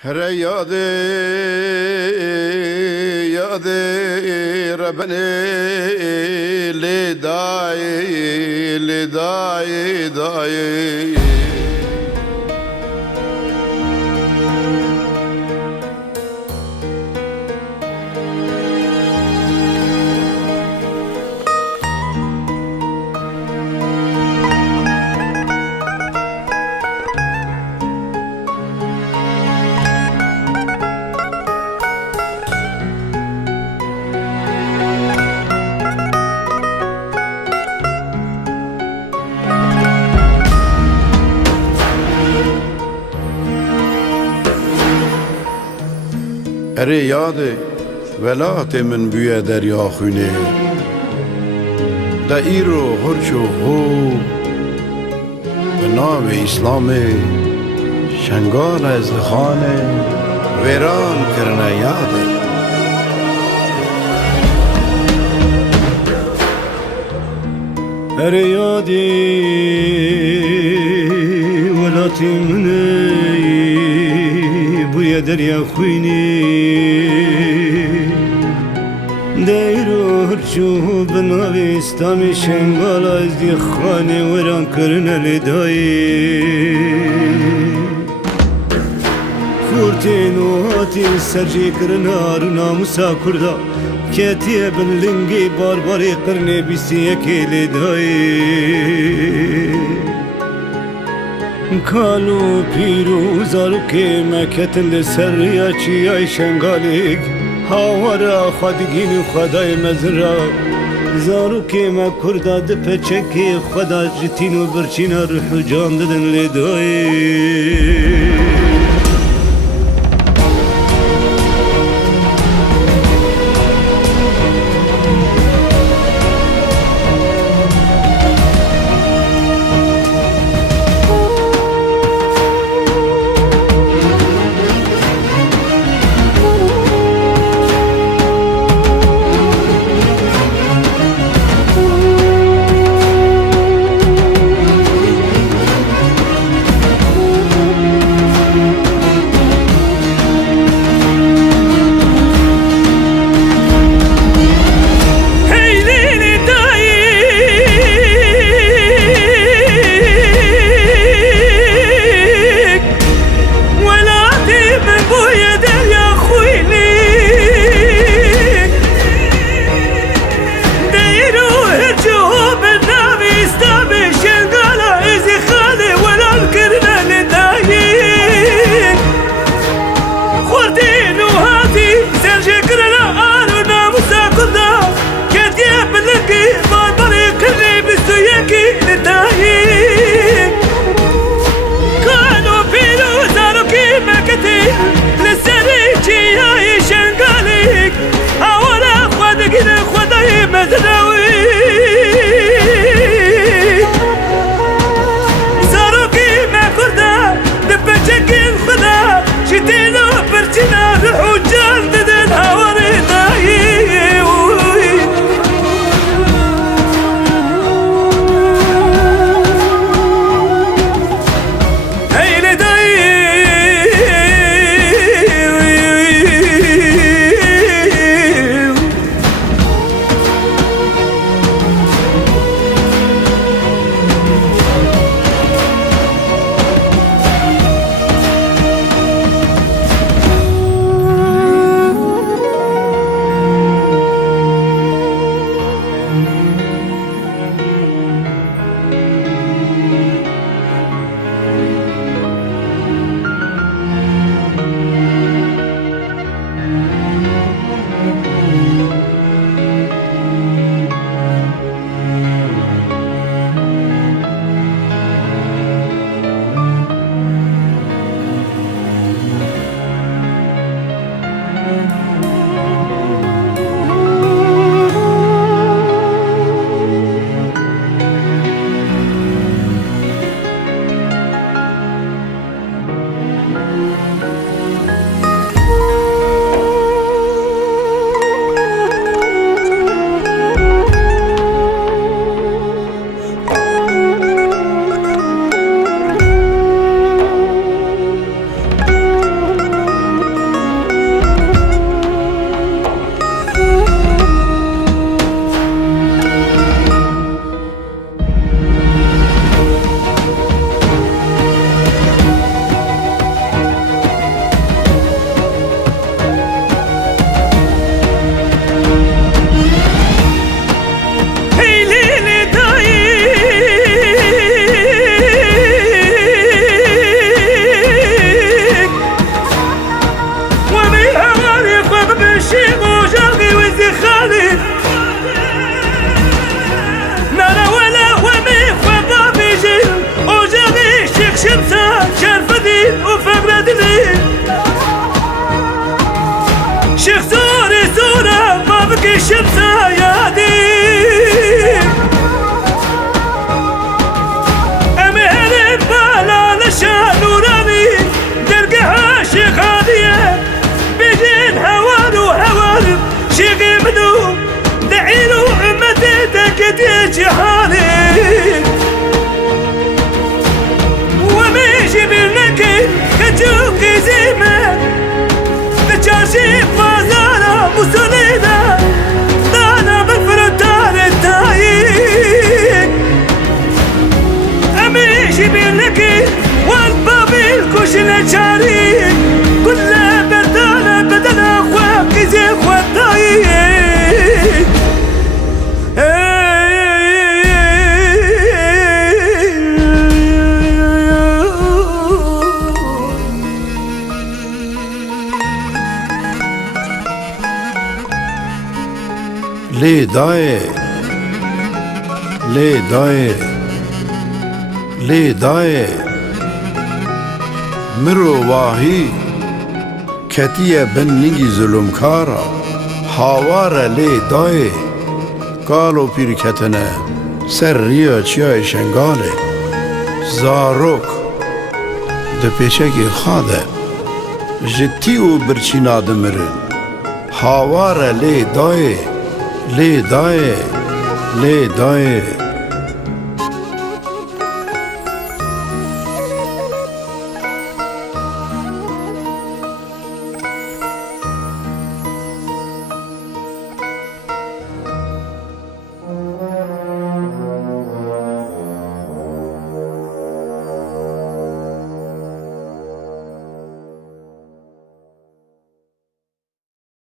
هر یاد ربني لداي اره یاد ولات من بوی دریا خونه دا ایرو هرچو هو به نام اسلام شنگال از خانه ویران کرنه یاده اره یادی ولات من بوی دریا خوینی دیرو هرچو بناوی استامی شنگال از دی خانه وران کرنه لدایی خورتین و هاتی سرجی کرنه آرونا موسا کرده کتیه بلنگی بارباری قرنه بیسی یکی لدایی کالو پیرو زارو که مکتن لسر یا چی ای شنگالیگ هاورا خودگین خدای مزرا زارو که ما کرده دپچه که خدا جتین و برچین روح جان ددن لدایی جهاني وماشي بالنكي كجوك زيمة بتشارشي بازارة مسولينا دانا بالفرطان التايق أماشي بالنكي والبابيل كوشنا شاريك كل بدل أخواك زي أخواتايق لێ دایێ لێ دایێ لێ دایێ مرۆڤاهی کەتیە بن نینگی زولمکارە هاوارە لێ دایێ کاڵ و پیرکەتنە سەر ڕیە چیای شنگالێ زارۆک di pêşekê xwe de ji tî û birçîna dimirin hawar e lê dayê lê dayê lê dayê